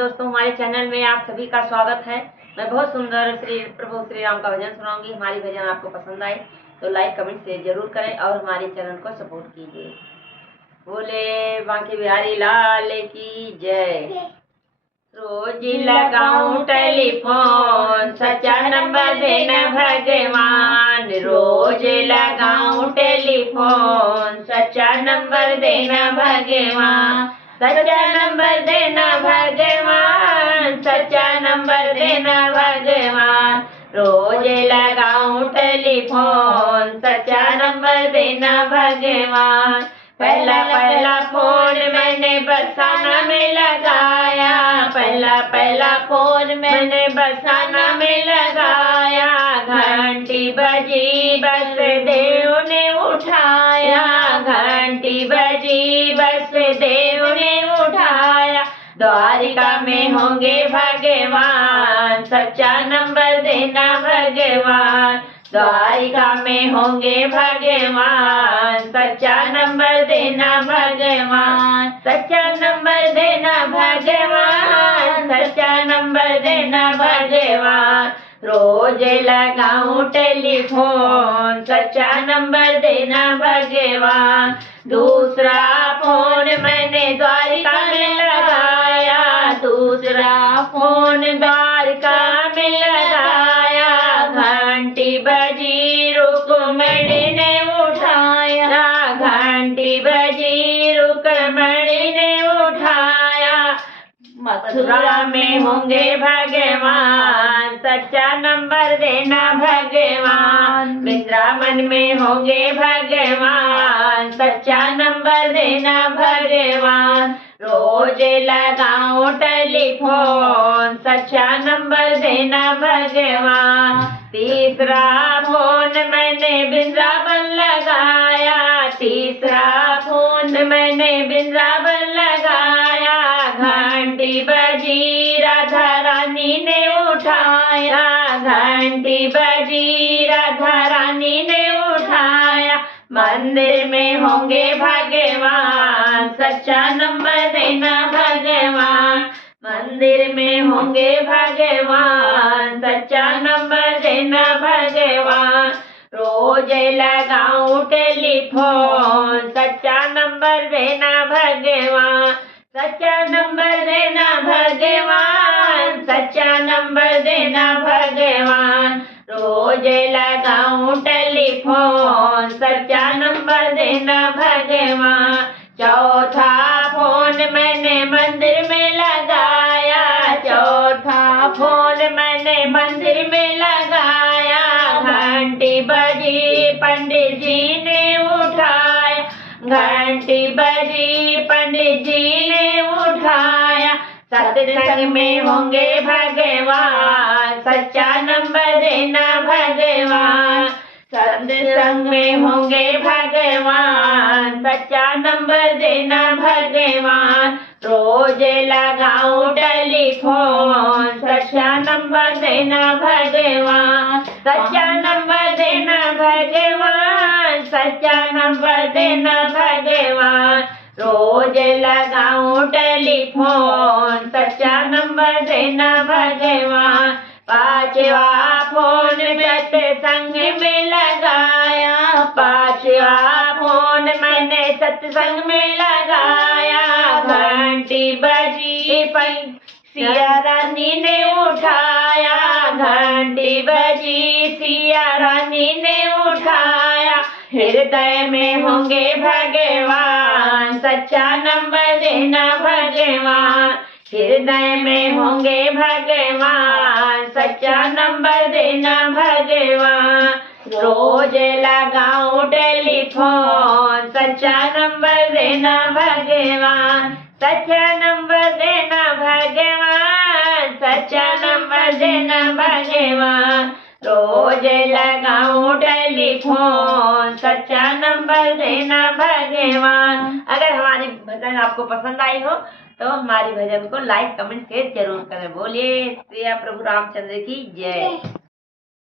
दोस्तों, हमारे चैनल में आप सभी का स्वागत है। मैं बहुत सुंदर श्री प्रभु श्री राम का भजन सुनाऊंगी। हमारी भजन आपको पसंद आए तो लाइक कमेंट शेयर जरूर करें और हमारे चैनल को सपोर्ट कीजिए। बोले बांके बिहारी लाल की जय। रोज लगाऊं टेलीफोन, सच्चा नंबर देना भगवान। रोज लगाऊं टेलीफोन, सच्चा नंबर देना भगवान। सच्चा नंबर देना भगवान, सच्चा नंबर देना भगवान। रोज लगाऊं टेलीफोन, सच्चा नंबर देना भगवान। पहला फोन मैंने बरसाना में लगाया, पहला फोन मैंने बरसाना में लगाया। घंटी बजी बस देव ने उठाया, घंटी बजी बस देव ने उठाया। द्वारिका में होंगे भगवान, सच्चा नंबर देना भगवान। द्वारिका में होंगे भगवान, सच्चा नंबर देना भगवान। सच्चा नंबर देना भगवान, सच्चा नंबर देना भगवान। रोज लगाऊं टेलीफोन, सच्चा नंबर देना भगवान। दूसरा फोन मैंने द्वारिका में लगाया, दूसरा फोन द्वारिका में लगाया। घंटी बजी रुक्मणी ने उठाया, घंटी बजी रुक्मणी ने उठाया। मथुरा में होंगे भगवान, सच्चा नंबर देना भगवान। वृंदावन में होंगे भगवान, सच्चा नंबर देना भगवान। रोज लगाऊं टेलीफोन, सच्चा नंबर देना भगवान। तीसरा फोन मैंने वृंदावन लगाया, तीसरा फोन मैंने वृंदावन लगाया। घंटी बजी राधा रानी ने उठाया, घंटी बजी राधा रानी ने उठाया। मंदिर में होंगे भगवान, सच्चा नंबर देना भगवान। मंदिर में होंगे भगवान, सच्चा नंबर देना भगवान। रोज लगाऊं टेलीफोन, सच्चा नंबर देना भगवान। सच्चा नंबर देना भगवान, सच्चा नंबर देना भगवान। रोज लगाऊं टेलीफोन, सच्चा नंबर देना भगवान। चौथा फोन मैंने मंदिर में लगाया, चौथा फोन मैंने मंदिर में लगाया। घंटी बजी पंडित जी ने उठाया, घंटी बजी पंडित जी ने उठाया। सत्संग में होंगे भगवान, सच्चा नंबर देना भगवान। सत्संग में होंगे भगवान, सच्चा नंबर देना भगवान। रोज लगाऊं टेलीफोन, सच्चा नंबर देना भगवान। सच्चा नंबर देना भगवान, सच्चा नंबर देना भगवान। रोज लगाऊं टेलीफोन, सच्चा नंबर देना भगवान। पांचवा फोन सत्संग में लगाया, पांचवा फोन मैंने सत्संग में लगाया। घंटी बजी सिया रानी ने उठाया, घंटी बजी सिया रानी ने उठाया। हृदय में होंगे भगवान, सच्चा नंबर देना भगवान। हृदय में होंगे भगवान, सच्चा नंबर देना भगवान। रोज लगाऊं टेलीफोन, सच्चा नंबर देना भगवान। सच्चा नंबर देना भगवान, सच्चा नंबर देना भगवान। रोज लगाऊं टेलीफोन, सच्चा नंबर देना भगवान। अगर हमारी भजन आपको पसंद आई हो तो हमारी भजन को लाइक कमेंट शेयर जरूर करें। बोलिए श्री प्रभु रामचंद्र की जय।